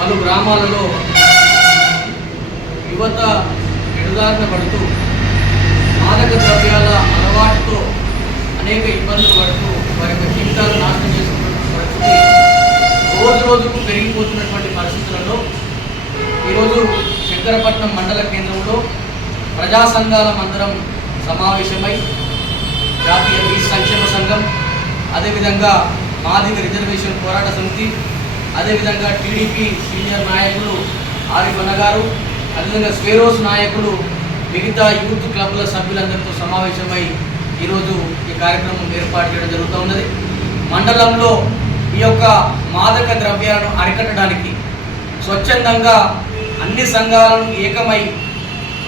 పలు గ్రామాలలో యువత ఎడుదారిన పడుతూ మాదక ద్రవ్యాల అలవాటుతో అనేక ఇబ్బందులు పడుతూ వారి యొక్క జీవితాలు నాశనం చేసుకున్నటువంటి పరిస్థితి రోజు రోజుకు పెరిగిపోతున్నటువంటి పరిస్థితులలో ఈరోజు శంకరపట్నం మండల కేంద్రంలో ప్రజా సంఘాల మందిరం సమావేశమై జాతీయ సంక్షేమ సంఘం అదేవిధంగా మాదిగ రిజర్వేషన్ పోరాట సమితి అదేవిధంగా టీడీపీ సీనియర్ నాయకులు ఆరిఫ్ అన్న గారు అదేవిధంగా స్వేరోస్ నాయకులు మిగతా యూత్ క్లబ్ల సభ్యులందరితో సమావేశమై ఈరోజు ఈ కార్యక్రమం ఏర్పాటు చేయడం జరుగుతూ ఉన్నది. మండలంలో ఈ యొక్క మాదక ద్రవ్యాలను అరికట్టడానికి స్వచ్ఛందంగా అన్ని సంఘాలను ఏకమై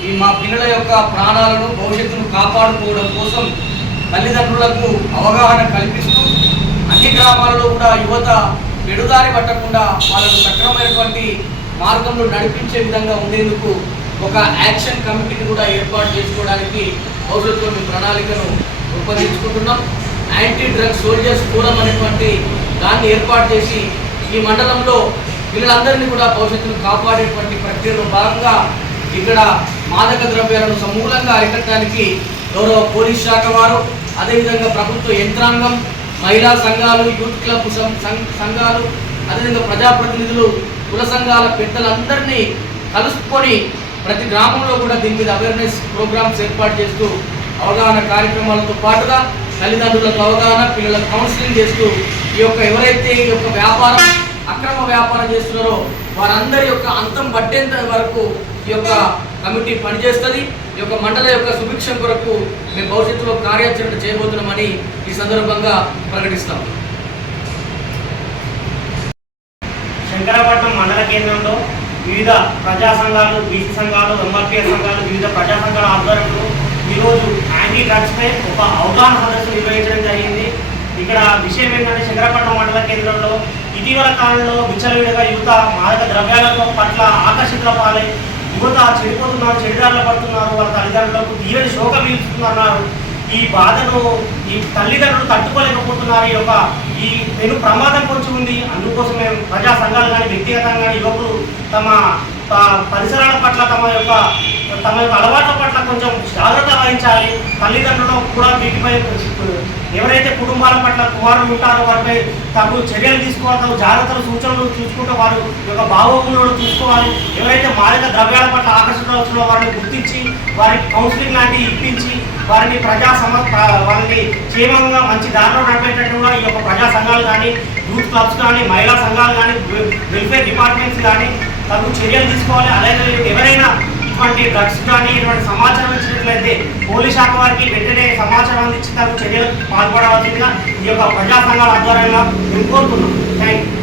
ఈ మా పిల్లల యొక్క ప్రాణాలను భవిష్యత్తును కాపాడుకోవడం కోసం తల్లిదండ్రులకు అవగాహన కల్పిస్తూ అన్ని గ్రామాలలో కూడా యువత వెడుదారి పట్టకుండా వాళ్ళకు సక్రమైనటువంటి మార్గంలో నడిపించే విధంగా ఉండేందుకు ఒక యాక్షన్ కమిటీని కూడా ఏర్పాటు చేసుకోవడానికి భవిష్యత్తులో ప్రణాళికను రూపొందించుకుంటున్నాం. యాంటీ డ్రగ్స్ సోల్జర్స్ ఫోరం అనేటువంటి దాన్ని ఏర్పాటు చేసి ఈ మండలంలో వీళ్ళందరినీ కూడా భవిష్యత్తును కాపాడేటువంటి ప్రక్రియలో భాగంగా ఇక్కడ మాదక ద్రవ్యాలను సమూలంగా అరికట్టడానికి గౌరవ పోలీస్ శాఖ వారు అదేవిధంగా ప్రభుత్వ యంత్రాంగం మహిళా సంఘాలు యూత్ క్లబ్ సంఘాలు అదేవిధంగా ప్రజాప్రతినిధులు కుల సంఘాల పెద్దలందరినీ కలుసుకొని ప్రతి గ్రామంలో కూడా దీని మీద అవేర్నెస్ ప్రోగ్రామ్స్ ఏర్పాటు చేస్తూ అవగాహన కార్యక్రమాలతో పాటుగా తల్లిదండ్రులకు అవగాహన పిల్లలకు కౌన్సిలింగ్ చేస్తూ ఈ యొక్క ఎవరైతే ఈ యొక్క వ్యాపారం అక్రమ వ్యాపారం చేస్తున్నారో వారందరి యొక్క అంతం పట్టేంత వరకు ఈ యొక్క కమిటీ పనిచేస్తుంది. ఈ యొక్క మండల యొక్క సుభిక్షం కొరకు మేము భవిష్యత్తులో కార్యాచరణ చేయబోతున్నామని ఈ సందర్భంగా ప్రకటిస్తాం. శంకరపట్నం మండల కేంద్రంలో వివిధ ప్రజా సంఘాలు బీసీ సంఘాలు ఎంఆర్పీఎస్ సంఘాలు వివిధ ప్రజా సంఘాల ఆధ్వర్యంలో ఈరోజు యాంటీ డ్రగ్స్ పై ఒక అవగాహన సదస్సు నిర్వహించడం జరిగింది. ఇక్కడ విషయం ఏంటంటే శంకరపట్నం మండల కేంద్రంలో ఇటీవల కాలంలో విచ్చలవిడిగా యువత మాదక ద్రవ్యాల పట్ల ఆకర్షితుల పాలై యువత చెడిపోతున్నారు చెడిదారులు పడుతున్నారు వాళ్ళ తల్లిదండ్రులకు తీరని శోకం మిగులుతున్నారు ఈ బాధను ఈ తల్లిదండ్రులు తట్టుకోలేకపోతున్నారు. ఈ యొక్క ఈ పెను ప్రమాదం కొంచెం ఉంది. అందుకోసం మేము ప్రజా సంఘాలు కానీ వ్యక్తిగతంగా కానీ యువకులు తమ పరిసరాల పట్ల తమ యొక్క తమ యొక్క అలవాట్ల పట్ల కొంచెం జాగ్రత్త వహించాలి తల్లిదండ్రులు కూడా వీటిపై ఎవరైతే కుటుంబాల పట్ల కుమారులు ఉంటారో వారిపై తగు చర్యలు తీసుకోవాలి జాగ్రత్తలు సూచనలు చూసుకుంటూ వారు యొక్క భావోగులను చూసుకోవాలి. ఎవరైతే మాదక ద్రవ్యాల పట్ల ఆకర్షితులు వారిని గుర్తించి వారికి కౌన్సిలింగ్ లాంటివి ఇప్పించి వారిని ప్రజా సమ వారిని క్షేమంగా మంచి దారిలో నడిపేటట్టుగా ఈ యొక్క ప్రజా సంఘాలు కానీ యూత్ క్లబ్స్ కానీ మహిళా సంఘాలు కానీ వెల్ఫేర్ డిపార్ట్మెంట్స్ కానీ తగు చర్యలు తీసుకోవాలి. అలాగే ఎవరైనా డ్రగ్స్ కానీ ఇటువంటి సమాచారం ఇచ్చినట్లయితే పోలీస్ శాఖ వారికి వెంటనే సమాచారం అందించి తగు చర్యలకు పాల్పడవలసిందిగా ఈ యొక్క ప్రజా సంఘాల ఆధ్వర్యంగా మేము కోరుతున్నాం. Thank you